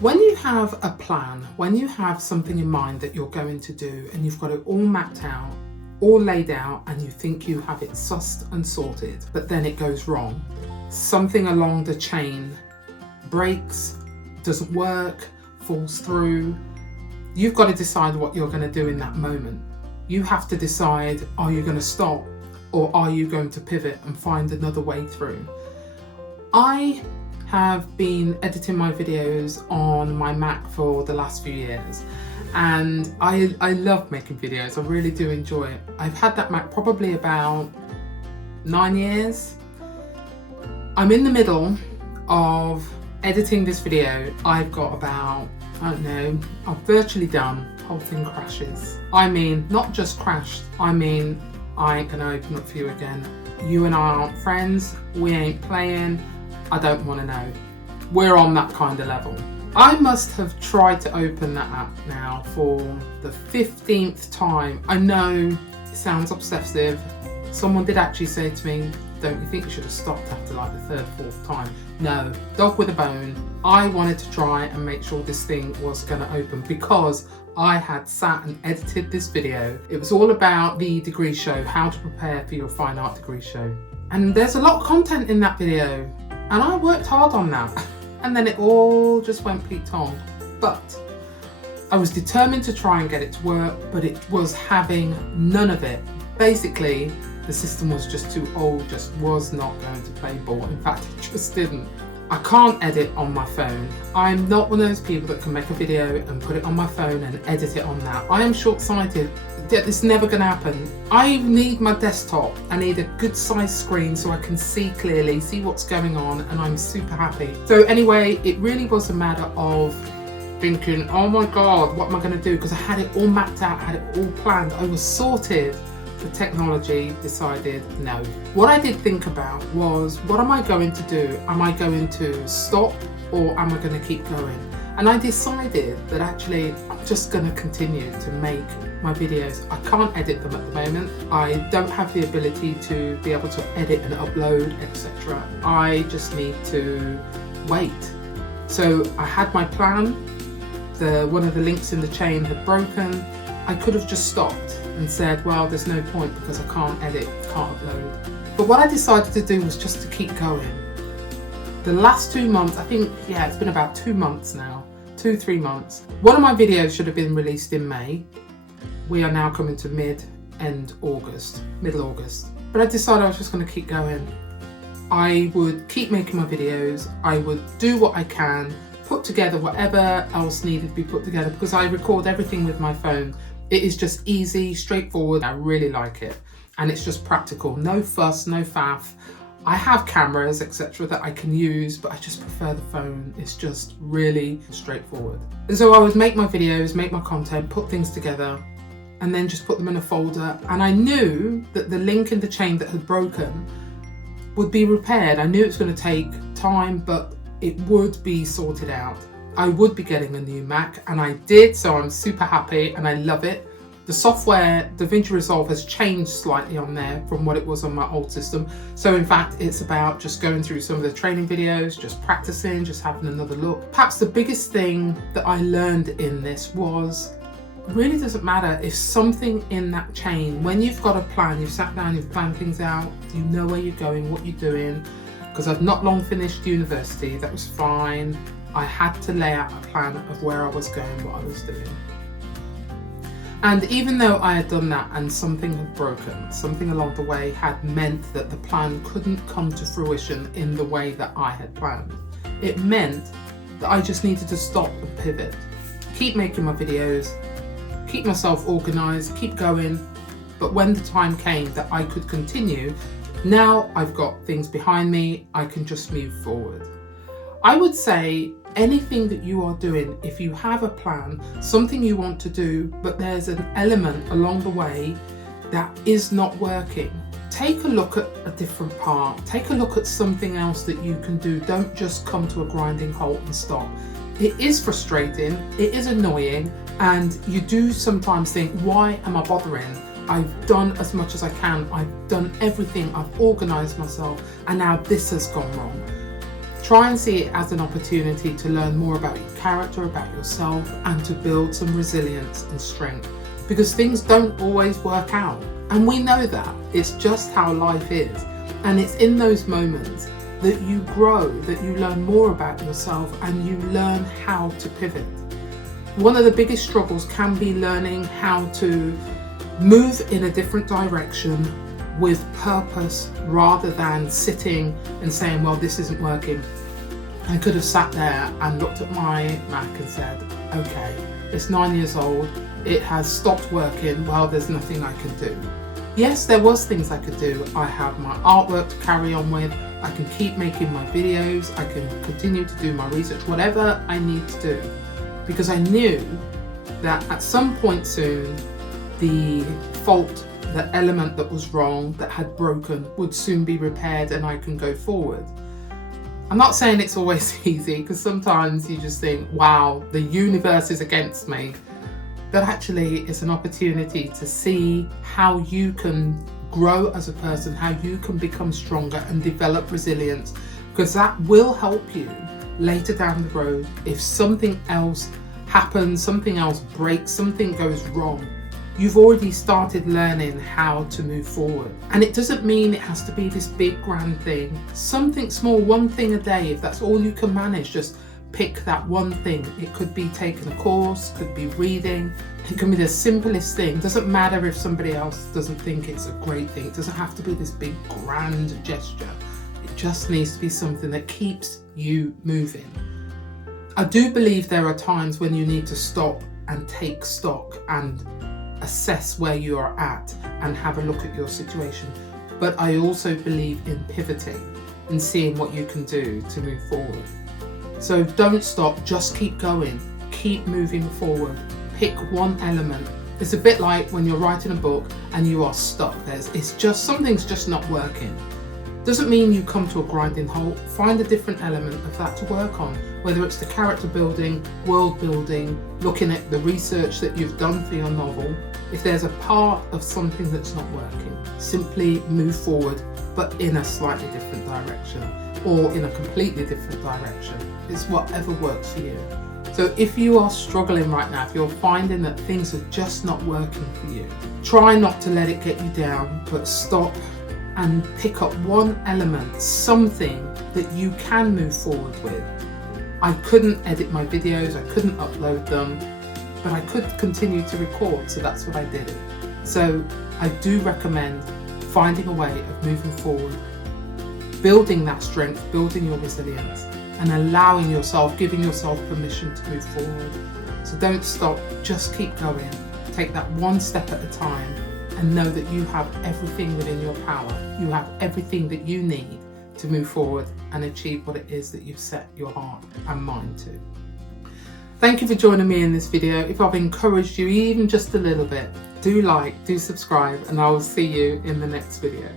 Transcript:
When you have a plan, when you have something in mind that you're going to do and you've got it all mapped out, all laid out, and you think you have it sussed and sorted, but then it goes wrong. Something along the chain breaks, doesn't work, falls through. You've got to decide what you're going to do in that moment. You have to decide, are you going to stop or are you going to pivot and find another way through? I have been editing my videos on my Mac for the last few years, and I love making videos. I really do enjoy it. I've had that Mac probably about 9 years. I'm in the middle of editing this video. I've got about, I don't know, I'm virtually done. Whole thing crashes. I mean, not just crashed, I mean, I ain't gonna open up for you again. You and I aren't friends, we ain't playing, I don't wanna know. We're on that kind of level. I must have tried to open that app now for the 15th time. I know it sounds obsessive. Someone did actually say to me, don't you think you should have stopped after like the third, fourth time? No, dog with a bone. I wanted to try and make sure this thing was gonna open because I had sat and edited this video. It was all about the degree show, how to prepare for your fine art degree show. And there's a lot of content in that video. And I worked hard on that. And then it all just went Pete-tong. But I was determined to try and get it to work, but it was having none of it. Basically, the system was just too old, just was not going to play ball. In fact, it just didn't. I can't edit on my phone. I'm not one of those people that can make a video and put it on my phone and edit it on that. I am short-sighted. It's never going to happen. I need my desktop. I need a good size screen so I can see clearly, see what's going on, and I'm super happy. So anyway, it really was a matter of thinking, oh my God, what am I going to do? Because I had it all mapped out, I had it all planned, I was sorted. The technology decided no. What I did think about was, what am I going to do? Am I going to stop or am I going to keep going? And I decided that actually I'm just going to continue to make my videos. I can't edit them at the moment. I don't have the ability to be able to edit and upload, etc. I just need to wait. So I had my plan. One of the links in the chain had broken. I could have just stopped and said, well, there's no point because I can't edit, can't upload. But what I decided to do was just to keep going. The last 2 months, I think, yeah, it's been about 2 months now, 2-3 months. One of my videos should have been released in May. We are now coming to middle August. But I decided I was just going to keep going. I would keep making my videos. I would do what I can, put together whatever else needed to be put together, because I record everything with my phone. It is just easy, straightforward. I really like it. And it's just practical. No fuss, no faff. I have cameras, etc. that I can use, but I just prefer the phone. It's just really straightforward. And so I would make my videos, make my content, put things together, and then just put them in a folder. And I knew that the link in the chain that had broken would be repaired. I knew it was going to take time, but it would be sorted out. I would be getting a new Mac, and I did, so I'm super happy and I love it. The software, DaVinci Resolve, has changed slightly on there from what it was on my old system. So in fact, it's about just going through some of the training videos, just practicing, just having another look. Perhaps the biggest thing that I learned in this was, it really doesn't matter if something in that chain, when you've got a plan, you've sat down, you've planned things out, you know where you're going, what you're doing. Because I've not long finished university, that was fine. I had to lay out a plan of where I was going, what I was doing. And even though I had done that and something had broken, something along the way had meant that the plan couldn't come to fruition in the way that I had planned. It meant that I just needed to stop and pivot, keep making my videos, keep myself organised, keep going. But when the time came that I could continue, now I've got things behind me, I can just move forward. I would say anything that you are doing, if you have a plan, something you want to do, but there's an element along the way that is not working, take a look at a different part. Take a look at something else that you can do. Don't just come to a grinding halt and stop. It is frustrating, it is annoying, and you do sometimes think, why am I bothering? I've done as much as I can, I've done everything, I've organised myself, and now this has gone wrong. Try and see it as an opportunity to learn more about your character, about yourself, and to build some resilience and strength, because things don't always work out. And we know that. It's just how life is. And it's in those moments that you grow, that you learn more about yourself, and you learn how to pivot. One of the biggest struggles can be learning how to move in a different direction with purpose, rather than sitting and saying, well, this isn't working. I could have sat there and looked at my Mac and said, okay, it's 9 years old, it has stopped working, well, there's nothing I can do. Yes, there was things I could do. I have my artwork to carry on with, I can keep making my videos, I can continue to do my research, whatever I need to do. Because I knew that at some point soon, the fault, the element that was wrong, that had broken, would soon be repaired and I can go forward. I'm not saying it's always easy, because sometimes you just think, wow, the universe is against me. But actually it's an opportunity to see how you can grow as a person, how you can become stronger and develop resilience, because that will help you later down the road. If something else happens, something else breaks, something goes wrong, you've already started learning how to move forward. And it doesn't mean it has to be this big grand thing. Something small, one thing a day, if that's all you can manage, just pick that one thing. It could be taking a course, could be reading, it can be the simplest thing. It doesn't matter if somebody else doesn't think it's a great thing. It doesn't have to be this big grand gesture. It just needs to be something that keeps you moving. I do believe there are times when you need to stop and take stock and assess where you are at and have a look at your situation. But I also believe in pivoting and seeing what you can do to move forward. So don't stop, just keep going, keep moving forward. Pick one element. It's a bit like when you're writing a book and you are stuck. It's just, something's just not working. Doesn't mean you come to a grinding halt. Find a different element of that to work on, whether it's the character building, world building, looking at the research that you've done for your novel. If there's a part of something that's not working, simply move forward, but in a slightly different direction, or in a completely different direction. It's whatever works for you. So if you are struggling right now, if you're finding that things are just not working for you, try not to let it get you down, but stop and pick up one element, something that you can move forward with. I couldn't edit my videos, I couldn't upload them, but I could continue to record, so that's what I did. So I do recommend finding a way of moving forward, building that strength, building your resilience, and allowing yourself, giving yourself permission to move forward. So don't stop, just keep going. Take that one step at a time and know that you have everything within your power. You have everything that you need to move forward and achieve what it is that you've set your heart and mind to. Thank you for joining me in this video. If I've encouraged you even just a little bit, do like, do subscribe, and I will see you in the next video.